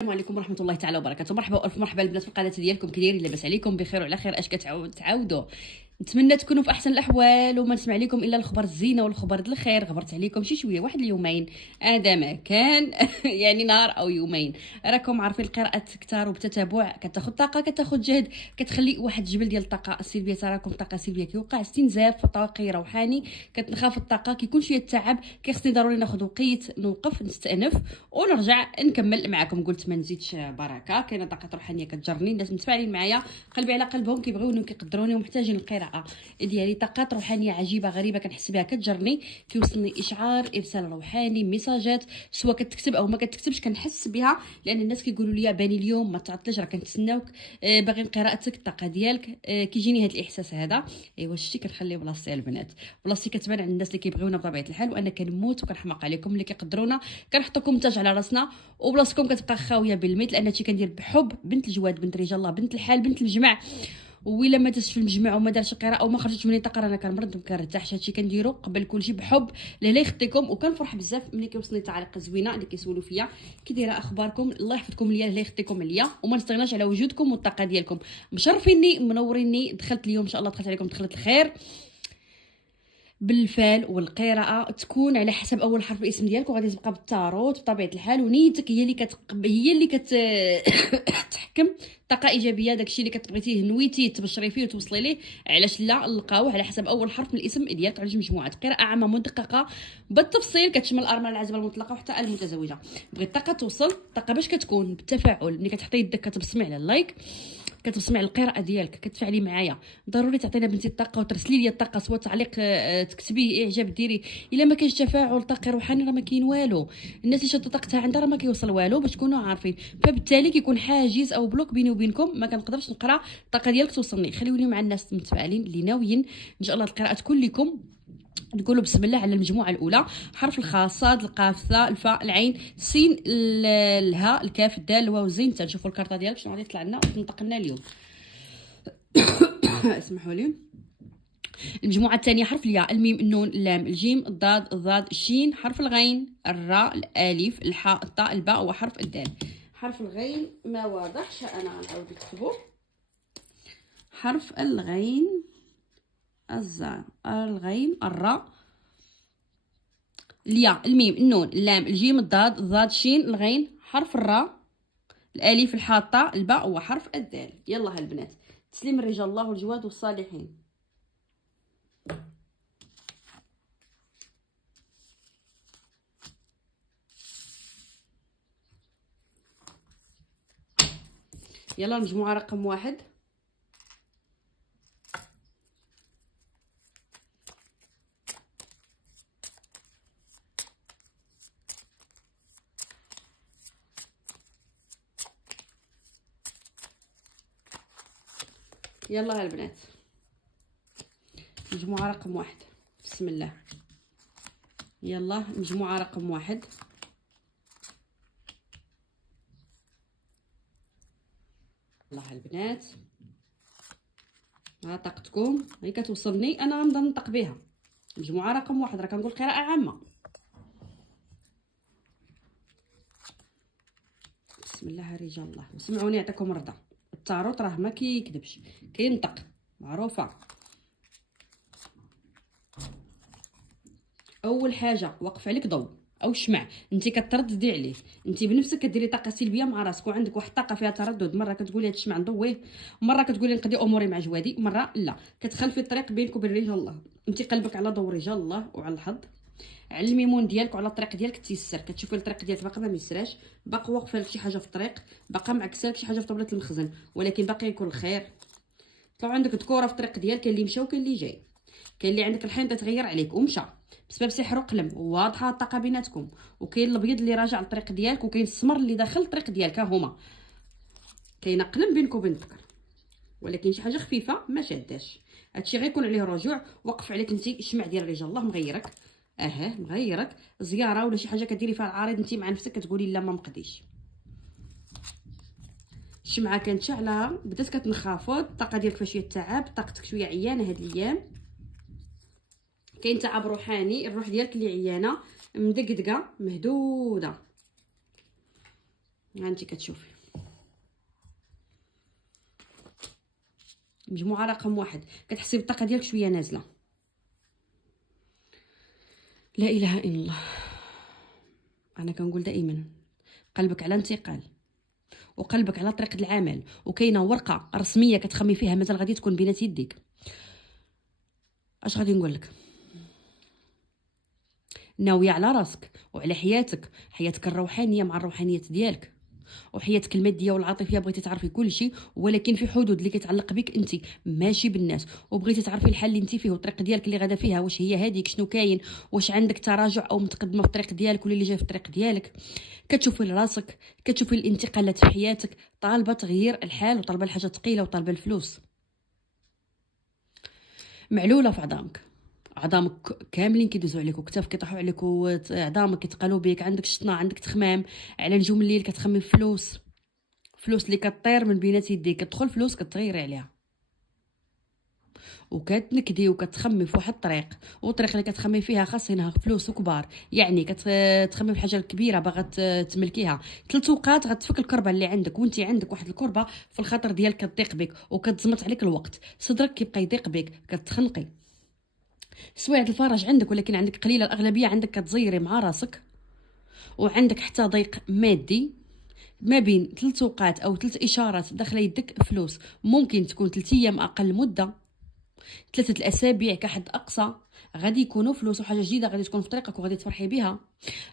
السلام عليكم ورحمه الله تعالى وبركاته. مرحبا والف مرحبا البنات في القناه ديالكم. كي دايرين؟ لاباس عليكم؟ بخير وعلى خير؟ اش كتعاودوا؟ نتمنى تكونوا في احسن الاحوال وما نسمع لكم الا الخبر الزينه والخبر د الخير. غبرت عليكم شي شويه، واحد اليومين هذا ما كان يعني نهار او يومين. راكم عارفين القراءه كثار وبتتابع كتاخذ طاقه، كتاخذ جهد، كتخلي واحد الجبل ديال الطاقه السلبيه. تراكم طاقه سلبيه كيوقع استنزاف طاقي روحاني، كتنخاف الطاقه، كيكون شويه تعب، كيخصني ضروري ناخذ وقيت، نوقف، نستأنف ونرجع نكمل معكم. قلت ما نزيدش بركه، كاينه طاقه روحانيه كتجرني، الناس متفاعلين معايا، قلبي على قلبهم، كيبغيوني وكيقدروني ومحتاجين القراءه ديالي. طاقات روحانيه عجيبه غريبه كنحس بها كتجرني، كيوصلني اشعار، ارسال روحاني، ميساجات، سواء كتكتب او ما كتكتبش كنحس بها، لان الناس كيقولوا لي باني اليوم ما تعطلش، راه كنتسناوك، باغيين قراءتك، الطاقه ديالك. كيجيني هذا الاحساس هذا. ايوا شتي كنخلي بلاصتي البنات، بلاصتي كتبان عند الناس اللي كيبغيونا بطبيعه الحال، وانا كنموت وكنحماق عليكم اللي كيقدرونا، كنحطكم تاج على راسنا، وبلاصتكم كتبقى خاويه بالميت، لان هادشي كندير بحب. بنت الجواد، بنت رجال الله، بنت الحال، بنت المجمع. وإلا ما دازش في المجمع وما دارش قراءه وما خرجتش من الطاقه، انا كنمرض وما كنرتاحش. هادشي كنديرو قبل كلشي بحب لا يخطيكم، وكنفرح بزاف ملي كيوصلني تعاليق زوينه اللي كيسولوا فيا كي دايره اخباركم، الله يحفظكم ليا، لا يخطيكم عليا، وما نستغناش على وجودكم والطاقه ديالكم. مشرفيني منوريني. دخلت اليوم ان شاء الله، دخلت عليكم دخلت الخير بالفعل. والقراءه تكون على حسب اول حرف الاسم ديالك، وغادي تبقى بالتاروت بطبيعه الحال، ونيتك هي اللي تحكم طاقه ايجابيه. داكشي اللي كتبغيتيه نويتيه تبشري فيه وتوصلي ليه، علاش لا؟ نلقاوه على حسب اول حرف من الاسم ديالك. على مجموعه قراءه عامه مدققه بالتفصيل، كتشمل الارمله، العازبه، المطلقه وحتى المتزوجه. بغيت الطاقه توصل، الطاقه باش كتكون بالتفاعل، ملي كتحطي يدك كتبصمي على اللايك، كتسمع القراءه ديالك، كتفاعلي معايا. ضروري تعطينا بنتي الطاقه وترسلي لي الطاقه، سواء تعليق تكتبيه، اعجاب ديري. الا ما كاينش تفاعل طاقي روحاني راه ما كاين والو. الناس اللي شاده طاقتها عندها راه ما كيوصل والو، باش تكونوا عارفين. فبالتالي كيكون حاجز او بلوك بيني وبينكم، ما كنقدرش نقرا الطاقه ديالك توصلني. خليوني مع الناس المتفاعلين اللي ناويين ان شاء الله القراءه تكون لكم. نقولوا بسم الله على المجموعه الاولى. حرف الخاء، صاد، القاف، الثاء، الفاء، العين، السين، الهاء، الكاف، الدال، الواو، الزين. تنشوفوا الكارطه ديالك شنو غادي يطلع لنا وتنطق لنا اليوم. اسمحوا لي. المجموعه الثانيه، حرف الياء، الميم، النون، اللام، الجيم، الضاد، الضاد، الشين، حرف الغين، الراء، الالف، الحاء، الطاء، الباء، وحرف الدال. حرف الغين ما واضحش، انا غنعاود نكتبو. حرف الغين، الزاء، الغين، الراء، الياء، الميم، النون، اللام، الجيم، الضاد، الضاد، الشين، الغين، حرف الراء، الالف، الحاء، الطاء، الباء، وحرف الدال. يلا هالبنات، تسليم الرجال الله والجواد والصالحين. يلا المجموعه رقم 1. يلا هالبنات، مجموعه رقم 1، بسم الله. يلا مجموعه رقم 1. الله البنات، ها طاقتكم هي كتوصلني، انا غنبدا ننطق بها. مجموعه رقم 1 راه كنقول قراءه عامه. بسم الله رجال الله، وسمعوني يعطيكم الرضا. التاروت راه ما كيكذبش، كينطق، معروفه. اول حاجه وقف عليك ضوء او شمع، انت كترددي عليه، انت بنفسك كديري طاقه سلبيه مع راسك، وعندك واحد الطاقه فيها تردد. مره كتقولي هاد الشمع نضويه، مره كتقولي نقضي اموري مع جوادي، مره لا. كتخلفي الطريق بينك وبين رجال الله. انت قلبك على ضوء رجال الله وعلى الحظ، على الميمون ديالك وعلى الطريق ديالك تيسر. كتشوفي الطريق ديالك باقا ما ميسراش، باقا واقفه لك شي حاجه في الطريق، باقا معكسه لك شي حاجه في طبله المخزن، ولكن باقي يكون الخير. طلعوا عندك ذكوره في الطريق ديالك، كاين اللي مشى وكاين اللي جاي، كاين اللي عندك الحين تغير عليك ومشى بسبب سحر وقلم، واضحه الطاقه بيناتكم. وكاين الابيض اللي راجع للطريق ديالك، وكاين السمر اللي داخل الطريق ديالك. ها هما كاينه قلم بينك وبين الذكر، ولكن شي حاجه خفيفه ما شاداش. هادشي غيكون عليه رجوع. وقف عليك انت الشمع ديال رجال الله مغيرك، مغيرك زياره ولا شي حاجه كديري فيها العارض، انت مع نفسك كتقولي لا ما مقديش. الشمعه كانت شعله، بدات كتنخفض الطاقه ديالك، فيها شويه تعب، طاقتك شويه عيانه هاد الايام، كاين تعب روحاني، الروح ديالك اللي عيانه، مدقدقه، مهدوده. ها انت كتشوفي مجموعه رقم 1 كتحسي بالطاقه ديالك شويه نازله. لا اله الا الله. انا كنقول دائما قلبك على انتقال وقلبك على طريقه العمل، وكاينه ورقه رسميه كتخمي فيها مازال غادي تكون بين يديك. اش غادي نقول لك؟ ناويه على راسك وعلى حياتك الروحانيه مع الروحانيات ديالك، وحياتك الماديه والعاطفيه بغيتي تعرفي كل شيء، ولكن في حدود اللي كيتعلق بك انت ماشي بالناس. وبغيتي تعرفي الحل اللي انت فيه والطريق ديالك اللي غادا فيها، واش هي هذيك، شنو كاين، واش عندك تراجع او متقدمه في الطريق ديالك ولا اللي جاي في الطريق ديالك. كتشوفي لراسك، كتشوفي الانتقالات في حياتك طالبه تغيير الحال وطالبه الحاجه ثقيله وطالبه الفلوس. معلوله في عظامك كاملين كيدوزوا عليك وكتاف كيطيحوا عليك وعظامك كيتقالوا بك، عندك شطنا، عندك تخمام على نجوم الليل، كتخمي فلوس اللي كطير من بينات يديك، كتدخل فلوس كتغيري عليها وكتنكدي وكتخمي في واحد الطريق، والطريق اللي كتخمي فيها خاص هنا فلوس كبار، يعني كتخمي في حاجه كبيره باغا تملكيها. 3 اوقات غتفك الكربه اللي عندك، وانت عندك واحد الكربه في الخاطر ديالك كتضيق بك وكتزمت عليك الوقت، صدرك كيبقى يضيق بك، كتخنقي. سوايع الفرج عندك ولكن عندك قليله، الاغلبيه عندك كتزيري مع راسك، وعندك حتى ضيق مادي. ما بين 3 اوقات او 3 اشارات داخله يدك فلوس، ممكن تكون 3 ايام اقل مده، 3 الاسابيع كحد اقصى، غادي يكونوا فلوس وحاجه جديده غادي تكون في طريقك وغادي تفرحي بها.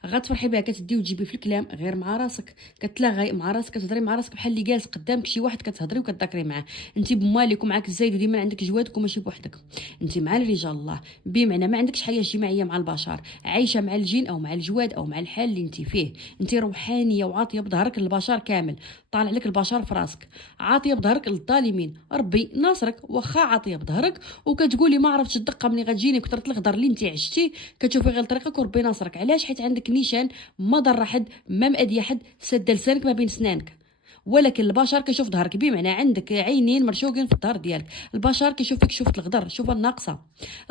غتفرحي بها كتدي وتجيبي في الكلام غير مع راسك، كتلاغي مع راسك، كتهضري مع راسك بحال اللي جالس قدامك شي واحد كتهضري وكتذاكري معاه. انت بمالك ومعاك الزايد وديما عندك جوادك وماشي بوحدك، انت مع الرجال الله، بمعنى ما عندكش حياه اجتماعيه مع البشر، عايشه مع الجن او مع الجواد او مع الحال اللي انت فيه. انت روحانيه وعاطيه بظهرك للبشر كامل، طالع لك البشر في راسك، عاطيه بظهرك للظالمين، ربي ناصرك. واخا عاطيه بظهرك وكتقولي ما عرفتش الدقه ملي غتجيني كثرة الخضر اللي انت عشتي، كتشوفي غير طريقك وربي ناصرك. علاش؟ حيت عندك نيشان ما ضر حد، ما مأذي حد، سد لسانك ما بين سنانك. ولكن البشر كيشوف ظهرك، بمعنى عندك عينين مرشوقين في الظهر ديالك، البشر كيشوف فيك شوفة الغدر، شوفة الناقصه.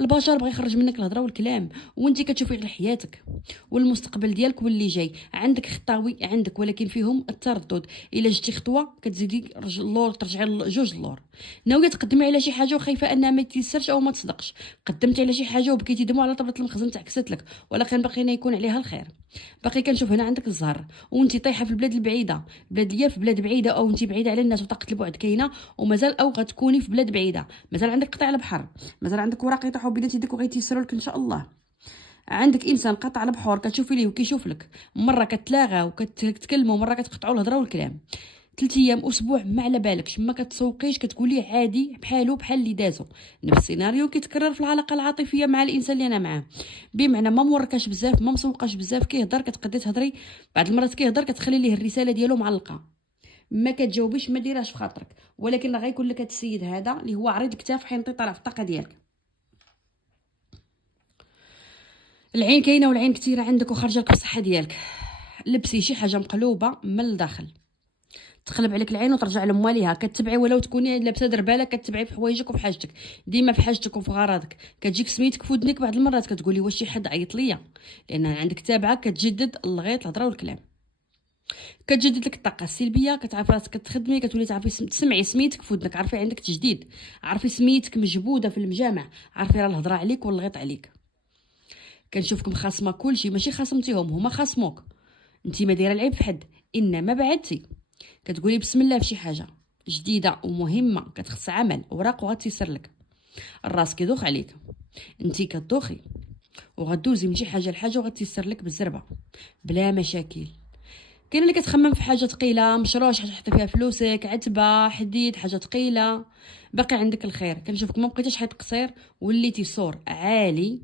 البشر بغى يخرج منك الهضره والكلام، وانت كتشوفي غير حياتك والمستقبل ديالك واللي جاي. عندك خطاوي عندك ولكن فيهم التردد، الا جيتي خطوه كتزيدي اللور، ترجعي لجوج اللور. ناويه تقدمي على شي حاجه وخايفه انها ما تيسرش او ما تصدقش، قدمتي على شي حاجه وبكيتي دموع على طبله المخزن تعكست لك، ولكن باقينا يكون عليها الخير. باقي كنشوف هنا عندك الزهر وانت طايحه في البلاد البعيده، بلاد الياف في بلاد بعيده، او انت بعيده على الناس وطاقه البعد كاينه ومازال، او غتكوني في بلاد بعيده، مازال عندك قطع البحر، مازال عندك وراق يطيحوا بينات يديك وغيتيسروا لك ان شاء الله. عندك انسان قطع البحور كتشوفي ليه وكيشوف لك، مره كتلاغى وكتكلموا، مره كتقطعوا الهضره والكلام. 3 ايام اسبوع ما على بالكش، ما كتسوقيش، كتقولي عادي بحالو بحال اللي دازو. نفس السيناريو كيتكرر في العلاقه العاطفيه مع الانسان اللي انا معاه، بمعنى ما موركاش بزاف، ما مسوقاش بزاف، كيهضر كتقدي تهضري، بعض المرات كيهضر كتخلي ليه الرساله ديالو معلقه، ما كتجاوبيش، ما ديرهاش في خاطرك، ولكن راه غيكون لك هذا السيد هذا اللي هو عريض الكتاف حينطي طالع في الطاقه ديالك. العين كاينه والعين كثيره عندك وخارجه لك الصحه ديالك. لبسي شي حاجه مقلوبه من الداخل، تقلب عليك العين وترجع لمواليها، كتبعي ولو تكوني لابسه درباله، كتبعي في حوايجك وفي حاجتك، ديما في حاجتك وفي غراضك. كتجيك سميتك في ودنك بعض المرات كتقولي واش شي حد عيط ليا، لان عندك تابعه كتجدد الغيط الهضره والكلام، كتجدد لك الطاقه السلبيه، كتعرفي راسك كتخدمي، كتولي تعرفي تسمعي سميتك في ودنك، عرفي عندك تجديد، عرفي سميتك مجبوده في المجامع، عرفي راه الهضره عليك والغيط عليك. كنشوفكم خاصمه كلشي، ماشي خاصمتيهم، هما خاصموك، انت ما دايره العيب في حد، انما بعدتي كتقولي بسم الله في شي حاجه جديده ومهمه كتخص عمل اوراق وغتيسر لك. الراس كيدوخ عليك، انت كدوخي وغدوزي من شي حاجه لحاجه وغتيسر لك بالزربه بلا مشاكل. كاين اللي كتخمم في حاجه ثقيله، مشروع شي حاجه تحطي فيها فلوسك، عتبه، حديد، حاجه ثقيله، باقي عندك الخير. كنشوفك ما بقيتيش حيط قصير، وليتي صور عالي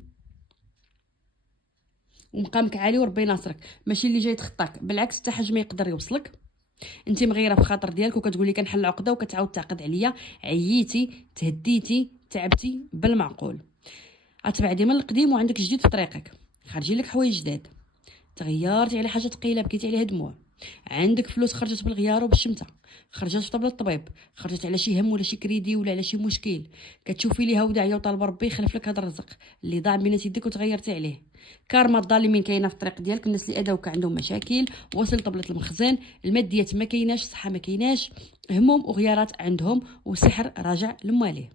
ومقامك عالي وربي ناصرك، ماشي اللي جاي تخطاك، بالعكس حتى حاجه ما يقدر يوصلك. انت مغيره في خاطر ديالك وكتقولي كنحل عقده وكتعاود تعقد عليا، عييتي، تهديتي، تعبتي بالمعقول. غتبعدي من القديم وعندك جديد في طريقك، خارجين لك حوايج جداد، تغيرتي على حاجه ثقيله، بكيتي عليها دموع، عندك فلوس خرجت بالغيار وبالشمته، خرجت في طبل الطبيب، خرجت على شي هم ولا شي كريدي ولا على شي مشكل، كتشوفي ليها وداعيه وطالبه ربي يخلف لك هذا الرزق اللي ضاع بين يديك وتغيرتي عليه. كارما الظالمين كاينه في الطريق ديالك، الناس اللي اذاوك عندهم مشاكل، وصل طبله المخزن، الماديات ما كايناش، الصحه ما كايناش، هموم وغيارات عندهم، والسحر راجع لمواليه.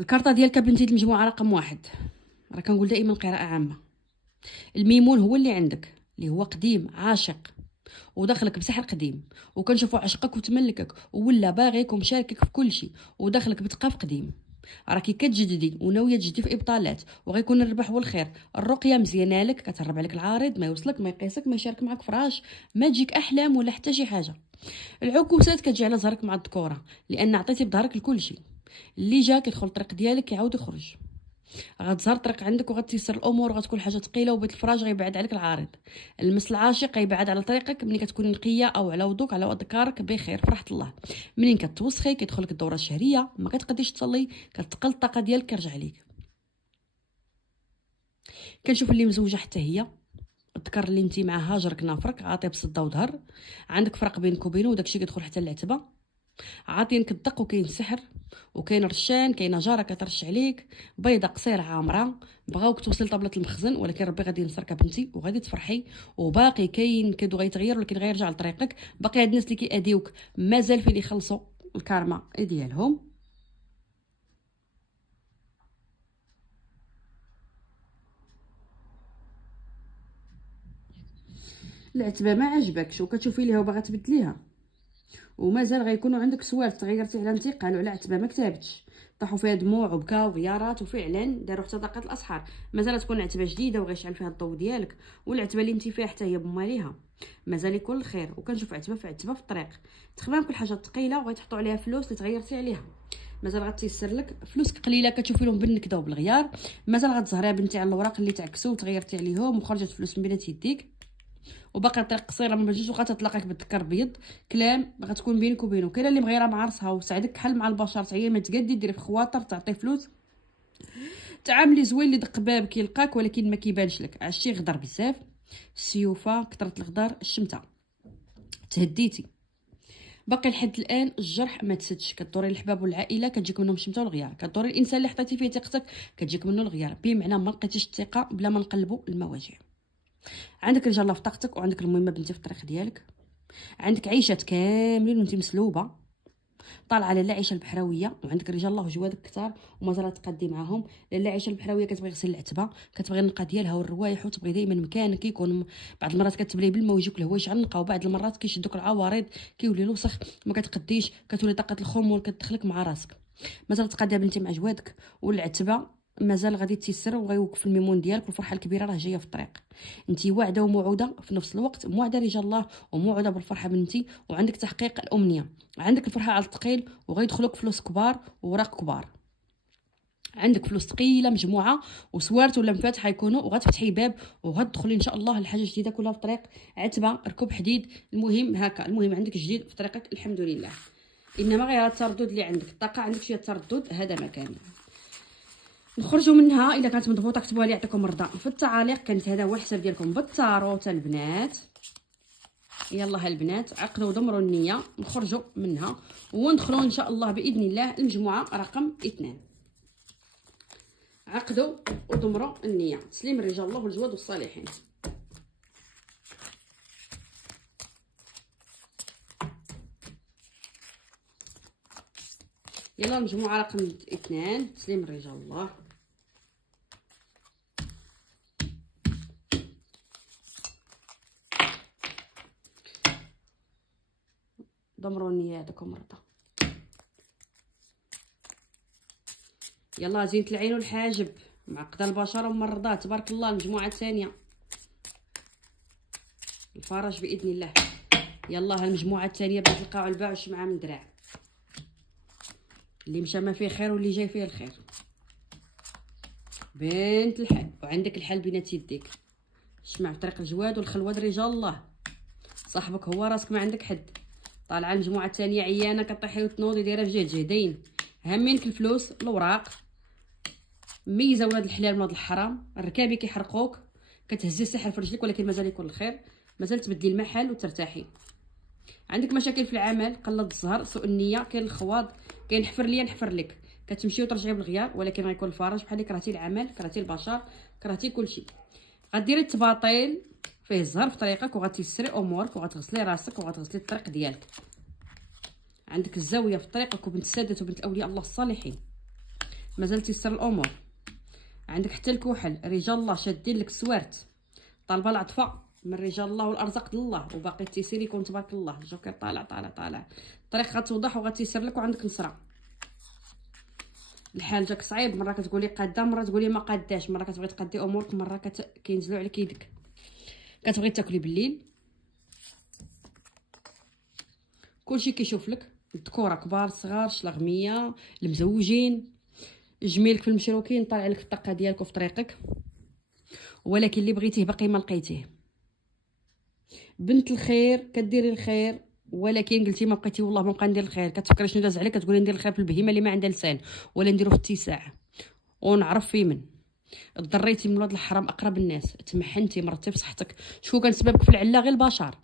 الكارطه ديالك بنتي المجموعه رقم 1، راه كنقول دائما قراءه عامه. الميمون هو اللي عندك، اللي هو قديم عاشق ودخلك بسحر قديم، وكنشوفو عشقك وتملكك ولا باغيك ومشاركك في كل شيء، ودخلك بثقاف قديم. راكي كتجددي وناويه تجدي في ابطالات، وغيكون الربح والخير. الرقيه مزيانه لك، كتهرب عليك العارض، ما يوصلك ما يقيسك ما يشارك معك فراش، ما تجيك احلام ولا حتى شي حاجه. العكوسات كتجي على ظهرك مع الذكوره، لان عطيتي بظهرك لكل شيء. اللي جا كيدخل الطريق ديالك كيعاود يخرج، غتظهر طريق عندك وغتيسر الامور، وغتكون حاجه ثقيله، وبيت الفراج غيبعد عليك العارض. المس العاشق غيبعد على طريقك ملي كتكوني نقيه او على وضوك على اذكارك بخير فرحه الله. منين كتوسخي كيدخلك الدوره الشهريه، ما كتقديش تصلي، كتقل الطاقه ديالك كيرجع ليك. كنشوف اللي مزوجه حتى هي، الذكر اللي انت مع هاجرك نافرك عاطيه بصده وظهر، عندك فرق بينك وبينه، وداكشي كيدخل حتى العتبه. عاطينك الدق وكاين سحر وكاين رشان، كاينه جاره كترش عليك، بيضه قصيره عامره، بغاوك توصل طبله المخزن، ولكن ربي غادي ينصرك بنتي وغادي تفرحي. وباقي كاين كادو غيتغير، ولكن غيرجع لطريقك. باقي هاد الناس اللي كيأذيوك مازال فين يخلصوا الكارما ديالهم. العتبه ما عجبكش وكتشوفي ليها وباغا تبدليها، ومازال غيكونوا عندك سوالف تغيرتي على انتقال وعلى عتبه ما كتبتش، طاحوا فيها دموع وبكاو وغيارات، وفعلا داروا حتى طاقه الاسحار. مازال تكون عتبه جديده وغيشعل فيها الضوء ديالك، والعتبه اللي انت فيها حتى هي بماليها مازال يكون الخير. وكنشوف عتبه في عتبه في الطريق، تخمام كل حاجه ثقيله وغيتحطوا عليها فلوس اللي تغيرتي عليها. مازال غتيسر لك فلوسك قليله كتشوفي لهم بالنكده وبالغيار، مازال غتزهري بنتي على الاوراق اللي تعكسوا وتغيرتي عليهم وخرجت فلوس من بين يديك. وباقي الطريق قصيره ما بجوج، وغا تطلقك بالذكر بيض كلام غتكون بينك وبينه. كاينه اللي مغيره مع راسها وسعدك حل مع البشر، تعيا ما تقدي ديري في خواطر تعطي فلوس، تعاملي زوين اللي دق باب كيلقاك ولكن ما كيبانش لك. عشتي غدر بزاف، السيوفه كثرت الغدار، الشمته تهديتي. باقي لحد الان الجرح ما تسدش، كدوري الحباب والعائله كتجيك منهم الشمته والغيار، كدوري الانسان اللي حطيتي فيه ثقتك كتجيك منه الغيار. بمعنى ما لقيتيش الثقه بلا ما نقلبوا المواجع. عندك رجال الله في طاقتك، وعندك المهمه بنتي في الطريق ديالك، عندك عيشات كاملين وانت مسلوبه طالعه لاله عيشه البحراويه، وعندك رجال الله وجوادك كثار ومازال تقدي معاهم. لاله عيشه البحراويه كتبغي غسل العتبه، كتبغي النقا ديالها والروايح، وتبغي دائما مكانك يكون. بعض المرات كتبلي بالماء ويجيك الهوايش على النقا، وبعض المرات كيشدوك العوارض كيولي الوسخ ما كتقديش، كتولي طاقه الخمول كتدخلك مع راسك. مازال تقاديها بنتي مع جوادك، والعتبه مازال غادي تيسر وغيوقف الميمون ديالك، والفرحه الكبيره راه جايه في الطريق. انت واعده وموعوده في نفس الوقت، موعده رجال الله وموعوده بالفرحه بنتي، وعندك تحقيق الامنيه، عندك الفرحه على الثقيل وغيدخلوك فلوس كبار ووراق كبار. عندك فلوس ثقيله مجموعه وسوارت ولا مفاتح يكونوا، وغتفتحي باب وغتدخلي ان شاء الله لحاجه جديده كلها في الطريق. عتبه ركوب حديد، المهم هكا، المهم عندك جديد في طريقك الحمد لله. انما غير التردد اللي عندك، الطاقه عندك شويه تردد، هذا ما كان. نخرجوا منها. الا كانت مضبوطه كتبوها لي يعطيكم الرضا في التعاليق. كانت هذا هو الحساب ديالكم بالتاروت البنات. يلا البنات عقدوا ودمروا النيه، نخرجوا منها وندخلوا ان شاء الله باذن الله المجموعه رقم 2. عقدوا ودمروا النيه. تسليم الرجال الله والجواد والصالحين. يلا المجموعه رقم 2. تسليم الرجال الله. ضمروني يعطيكم الرضا. يلا زينة العين والحاجب، معقده البشره ومرضاه، تبارك الله. المجموعه الثانيه الفرج باذن الله. يلا المجموعه الثانيه بغيت تلقاو علبه والشمعه من دراع. اللي مشى ما فيه خير واللي جاي فيه الخير. بنت الحل، وعندك الحل بين يديك. الشمع في طريق الجواد والخلوه رجال الله. صاحبك هو راسك، ما عندك حد. طالعه المجموعه الثانيه عيانه كطيحي وتنوضي دايره في جهدين. هامينك الفلوس الاوراق. ميزه ولاد الحلال ولاد الحرام، الركابي كيحرقوك، كتهزي السحر في رجلك ولكن مازال يكون الخير، مازال تبدلي المحل وترتاحي. عندك مشاكل في العمل، قلة الزهر، سوء النيه، كاين الخواض، كاين نحفر ليا نحفر لك، كتمشي وترجعي بالغيار ولكن غيكون الفرج بحال اللي كرهتي العمل، كرهتي البشر، كرهتي كلشي. غديري التباطيل فيه الزهر في طريقك وغتيسري امورك وغتغسلي راسك وغتغسلي الطريق ديالك. عندك الزاويه في طريقك وبنت السادات وبنت الاولياء الله الصالحين، مازال تيسر الامور. عندك حتى الكحل، رجال الله شادين لك السوارت، طالبه العطفه من رجال الله والارزاق ديال الله، وباقي التيسير يكون تبارك الله. الجوكر طالع طالع طالع، الطريق غتوضح وغتيسر لك وعندك نصره. الحال جاك صعيب، مره كتقولي قاده، مره تقولي ما قاداش، مره كتبغي تقدي امورك، مره كينزلوا عليك يدك، كتبغي تاكلي بالليل. كلشي كيشوف لك، الذكوره كبار صغار شلاغميه المزوجين، جميلك في المشروكين طالع لك في الطاقه ديالك وفي طريقك، ولكن اللي بغيتيه باقي ما لقيتيه. بنت الخير كديري الخير ولكن قلتي ما بقيتي والله ما بقى ندير الخير، كتفكري شنو داز عليك، كتقولي ندير الخير في البهيمه اللي ما عندها لسان، ولا نديرو في الاتساع ونعرف في من. ضريتي من ولاد الحرام اقرب الناس، تمحنتي مرضتي في صحتك. شكون كان سببك في العله؟ غير البشر.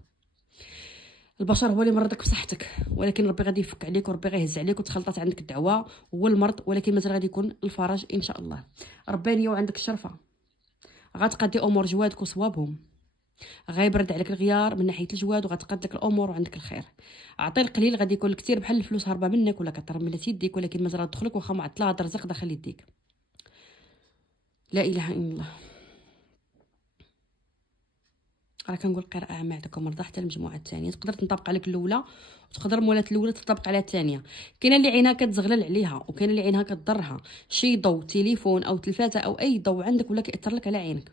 البشر هو اللي مرضك في صحتك، ولكن ربي غادي يفك عليك وربي غيهز عليك، وتخلطات عندك الدعوه هو المرض، ولكن مازال غادي يكون الفرج ان شاء الله. ربانيه وعندك الشرفه، غتقضي امور جوادك وصوابهم، غيبرد عليك الغيار من ناحيه الجواد وغتقاد لك الامور وعندك الخير. عطي القليل غادي يكون الكثير، بحال الفلوس هاربه منك ولا كتهرب من يديك، ولكن مازال غتدخلك واخا معطله، هاد الرزق داخل يديك. لا اله الا الله. راه كنقول قراءه ما عندكم مرضى حتى المجموعه الثانيه تقدر تنطبق عليك الاولى، وتقدر مولات الاولى تطبق على الثانيه. كاينه اللي عينها كتزغلل عليها، وكاينه اللي عينها كتضرها، شي ضو تليفون او تلفازه او اي ضو عندك ولا كيأثر لك على عينك،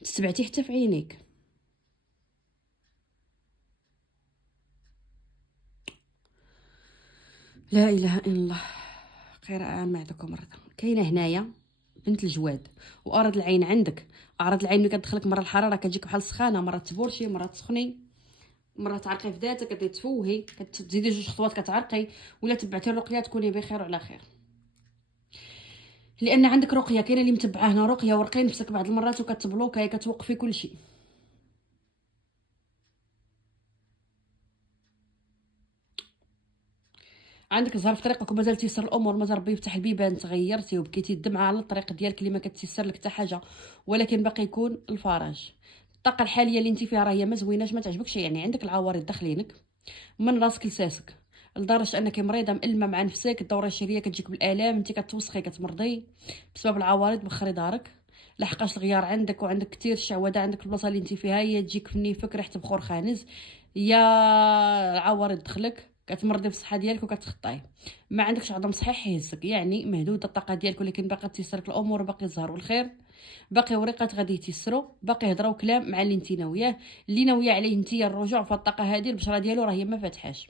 تتبعتي حتى في عينيك. لا اله الا الله. قراءه ما عندكم مرضى. كاينه هنايا بنت الجواد وارض العين عندك. اعراض العين ملي كتدخلك مره الحراره كتجيك بحال السخانه، مره تبورشي، مره تسخني، مره تعرقي في ذاتك، كتفوهي، كتزيدي جوج خطوات كتعرقي، ولا تبعتي الرقيه تكوني بخير وعلى خير. لان عندك رقيه، كاينه اللي متبعه هنا رقيه ورقي نفسك بعض المرات وكتبلوكاي، كتوقفي كلشي. عندك زهر في طريقك ومازال تيسر الامور، مازال ربي يفتح البيبان، تغيرتي وبكيتي الدمعه على الطريق ديالك اللي ما كتيسر لك حتى حاجه، ولكن باقي يكون الفرج. الطاقه الحاليه اللي انت فيها راه هي ما زويناش، ما تعجبكش، يعني عندك العوارض داخلينك من راسك لساسك، لدرجه انك مريضه مألمه مع نفسك، الدوره الشهريه كتجيك بالالام، انت كتوسخي كتمرضي بسبب العوارض. بخري دارك لحقاش الغيار عندك، وعندك كثير الشعوذه عندك في البلاصه اللي انت فيها، هي تجيك في نيفك ريحه بخور خانز، يا العوارض دخلك كتمرضي في الصحه ديالك وكتخطاي. ما عندكش عظم صحيح يهزك، يعني مهدوده الطاقه ديالك، ولكن باقي تيسرك الامور وباقي الزهر والخير، باقي وريقات غادي يتيسروا، باقي هضره وكلام مع اللي انت ناوياه، اللي ناويه عليه انت الرجوع في الطاقه هذه. البشره ديالو راه هي ما فاتحاش.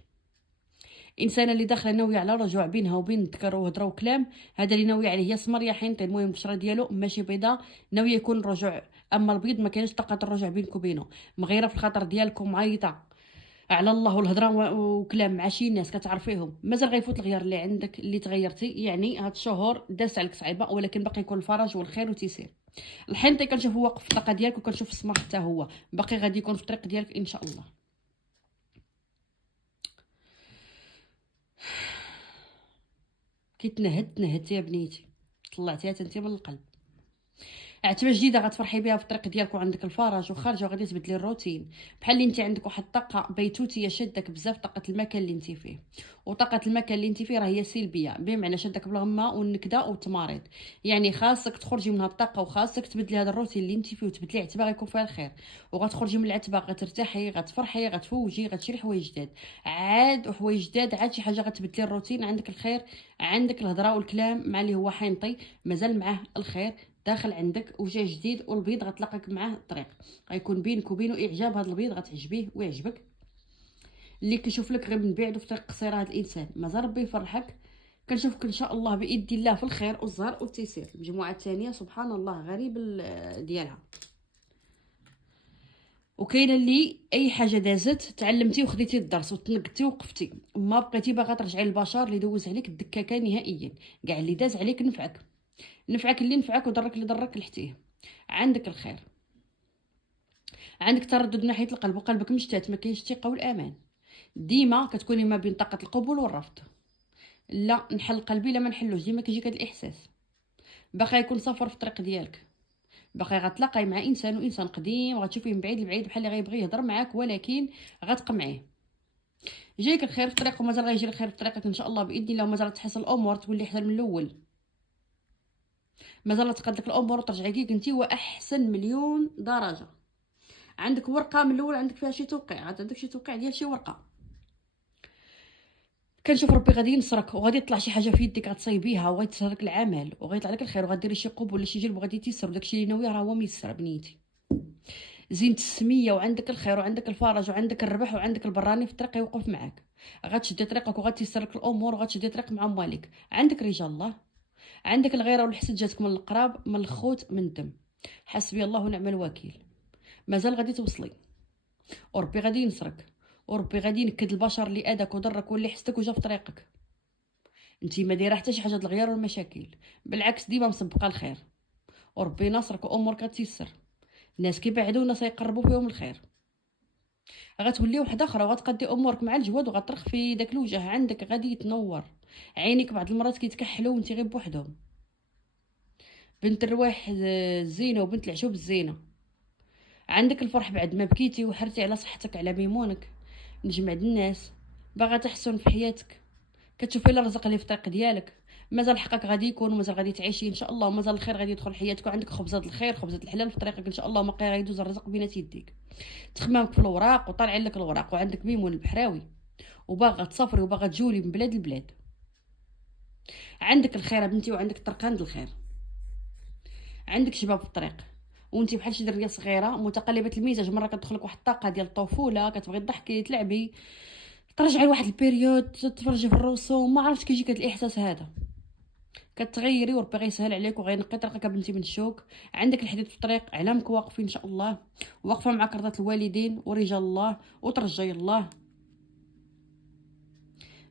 انسانه اللي داخله ناويه على رجوع بينها وبين الذكر وهضره وكلام، هذا اللي ناويه عليه يا سمر يا حنطي، المهم البشره ديالو ماشي بيضاء، ناويه يكون الرجوع. اما البيض ما كاينش طاقه الرجوع بينك وبينه، مغيره في الخاطر ديالكم، معيطه على الله والهضره وكلام مع شي ناس كتعرفيهم. مازال غيفوت الغيار اللي عندك اللي تغيرتي، يعني هاد الشهور داس عليك صعيبه، ولكن باقي يكون الفرج والخير وتيسير. الحنطي كنشوف هو واقف في الطاقه ديالك، وكنشوف السمر حتى هو باقي غادي يكون في الطريق ديالك ان شاء الله. كي تنهدتي يا بنيتي، طلعتيها انت من القلب. عتبه جديده غتفرحي بها في الطريق ديالك، وعندك الفرج وخارجه، وغادي تبدلي الروتين. بحال اللي انت عندك واحد الطاقه بيتوتيه شدك بزاف، طاقه المكان اللي انت فيه، وطاقه المكان اللي انت فيه راه هي سلبيه، بمعنى شدك بالغمه والنكده والتماريض. يعني خاصك تخرجي من هاد الطاقه، وخاصك تبدلي هذا الروتين اللي انت فيه وتبدلي عتبه غيكون فيها الخير، وغتخرجي من العتبه غترتاحي، غتفرحي، غتفوجي، غتشري حوايج جداد، عاد وحوايج جداد، عاد شي حاجه غتبدلي الروتين. عندك الخير، عندك الهضره والكلام مع اللي هو حينطي، مازال معاه الخير داخل عندك وجا جديد، والبيض غتلاقاك معاه الطريق، غيكون بينك وبينه اعجاب. هذا البيض غتعجبيه ويعجبك، اللي كيشوف لك غير من بعد في طريق قصيره. هذا الانسان مازال ربي يفرحك، كنشوفك ان شاء الله باذن الله في الخير والزهر والتيسير. المجموعه الثانيه سبحان الله غريب ديالها. وكاينه اللي اي حاجه دازت تعلمتي وخديتي الدرس وتنقدتي وقفتي، ما بقيتي باغا ترجعي للبشر اللي دوز عليك الدكاكه نهائيا. كاع اللي داز عليك نفعك، نفعك اللي نفعك وضرك اللي ضرك لحتيه. عندك الخير، عندك تردد ناحيه القلب وقلبك مشتات، ما كاينش الثقه والامان، ديما كتكوني ما بين طاقه القبول والرفض. لا نحل قلبي لا ما نحلوش، ديما كيجيك هذا الاحساس. باقي يكون سفر في الطريق ديالك، باقي غتلاقاي مع انسان، وانسان قديم غتشوفيه من بعيد لبعيد بحال اللي غيبغي يهضر معاك، ولكن غتقمعيه. جايك الخير في الطريق ومازال غيجي الخير في طريقك ان شاء الله باذن الله، ومازال تحسن الامور تولي احسن من الاول، مازال تقاد لك الامور وترجعي كي كنتي واحسن مليون درجه. عندك ورقه من الاول عندك فيها شي توقيع، عندك شي توقيع ديال شي ورقه، كنشوف ربي غادي ينصرك وغادي يطلع شي حاجه في يدك غتصايبيها وغيتسهل لك العمل وغيطلع لك الخير وغديري شي قبول ولا شي جلب وغادي تيسر، وداكشي اللي ناوي راه هو ميسر بنيتي. زينة السميه وعندك الخير وعندك الفرج وعندك الربح وعندك البراني في الطريق يوقف معاك، غتشدي طريقك وغتيسر لك الامور وغتشدي طريق مع مواليك. عندك رجال الله، عندك الغيره والحسد جاتك من القراب من الخوت من الدم، حسبي الله ونعم الوكيل. مازال غادي توصلي وربي غادي ينصرك، وربي غادي ينكد البشر اللي اذاك وضرك واللي حسدك وجا في طريقك. انتي ما دايره حتى شي حاجه الغيار والمشاكل، بالعكس ديما مسبقه الخير، وربي ناصرك وامورك غتيسر. الناس كيبعدوا والناس يقربوا فيهم الخير، غتولي وحده اخرى وغتقدي امورك مع الجواد وغترخ في داك الوجه، عندك غادي يتنور، عينيك بعض المرات كيتكحلوا وانت غير بوحدهم. بنت الرواح الزينه وبنت العشوب الزينه. عندك الفرح بعد ما بكيتي وحرتي على صحتك على ميمونك. نجمع الناس باغا تحسن في حياتك، كتشوفي الرزق اللي في الطريق ديالك، مازال حقك غادي يكون ومازال غادي تعيشي ان شاء الله، ومازال الخير غادي يدخل حياتك، وعندك خبزات الخير خبزات الحلال في طريقك ان شاء الله، وما غيدوز الرزق بينات يديك. تخمامك في الاوراق وطالعين لك الاوراق، وعندك ميمون البحراوي وباغا تسافري وباغا تجولي من بلاد لبلاد. عندك الخير بنتي وعندك طرقان الخير، عندك شباب في الطريق وانتي بحال شي دريه صغيره متقلبه المزاج، مره كتدخلك واحد الطاقه ديال الطفوله كتبغي تضحكي تلعبي ترجعي لواحد البيريود تتفرجي في الرسوم، ما عرفتش كيجيك هذا الاحساس هذا، كتغيري وربي غيسهل عليك وغينقي طريقك بنتي من الشوك. عندك الحديد في الطريق، علامك واقفين ان شاء الله، واقفه معك رضا الوالدين ورجال الله وترجي الله.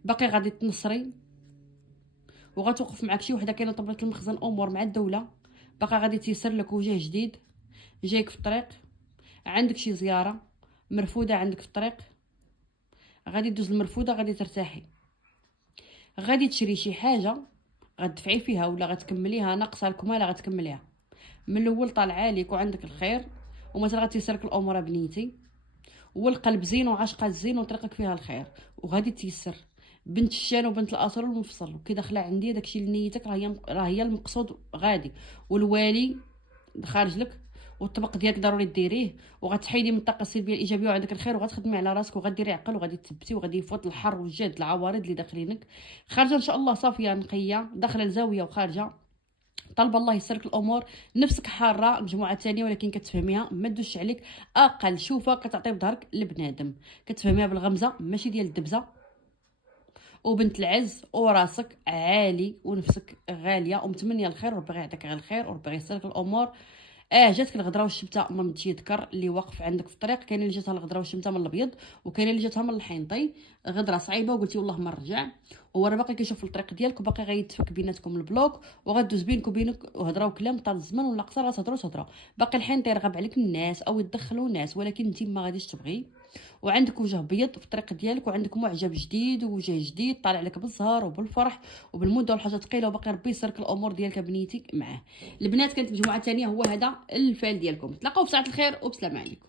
باقي غادي تنصري وغتوقف معك شي وحده كاينه طبلة المخزن امور مع الدوله، باقي غادي تيسر لك وجه جديد جايك في الطريق. عندك شي زياره مرفوده عندك في الطريق، غادي دوز المرفوده غادي ترتاحي، غادي تشري شي حاجه غتدفعي فيها ولا غتكمليها ناقصه لكم ولا غتكمليها من الاول طالعه عليك، وعندك الخير ومازال غتيسرك الامور بنيتي، والقلب زين وعاشقه زين وطريقك فيها الخير وغادي تيسر. بنت الشان وبنت الاصل والمفصل وكي داخله عندي داكشي اللي نيتك راه هي المقصود غادي، والوالي خارج لك والطبق ديالك ضروري ديريه، وغتحيدي من الطاقه السلبيه الايجابيه وعندك الخير، وغتخدمي على راسك وغديري عقل وغادي تثبتي وغادي يفوت الحر والجهد العوارض اللي داخلينك، خارجه ان شاء الله صافيه نقيه داخله الزاويه وخارجه طلب الله يسرك الامور. نفسك حاره مجموعه ثانيه ولكن كتفهميها ما تدوش عليك، اقل شوفه كتعطي بظهرك لبنادم كتفهميها بالغمزه ماشي ديال الدبزه، وبنت العز وراسك عالي ونفسك غاليه ومتمنيه الخير وربي غيعطيك غير الخير وربي غيسرك الامور. جاتك الغدره والشمته من شي ذكر اللي واقف عندك في الطريق، كاين اللي جاتها الغدره والشمته من الابيض وكاين اللي جاتها من الحينطي، غدره صعيبه وقلتي والله ما نرجع، هو راه باقي كيشوف الطريق ديالك وباقي غيتفك بيناتكم البلوك وغدوز بينك وبينك وهضره وكلام طال الزمن ولا قصر غتهضروا باقي الحينطي يرغب عليك الناس او يدخلوا ناس ولكن انت ما غاديش تبغي، وعندك وجه بيض في الطريق ديالك وعندك معجب جديد ووجه جديد طالع لك بالزهر وبالفرح وبالمده والحاجه ثقيله وباقي ربي يسرك الامور ديالك بنيتك معاه. البنات كانت مجموعه ثانيه هو هذا الفال ديالكم، تلاقاو في ساعه الخير وبسلام عليكم.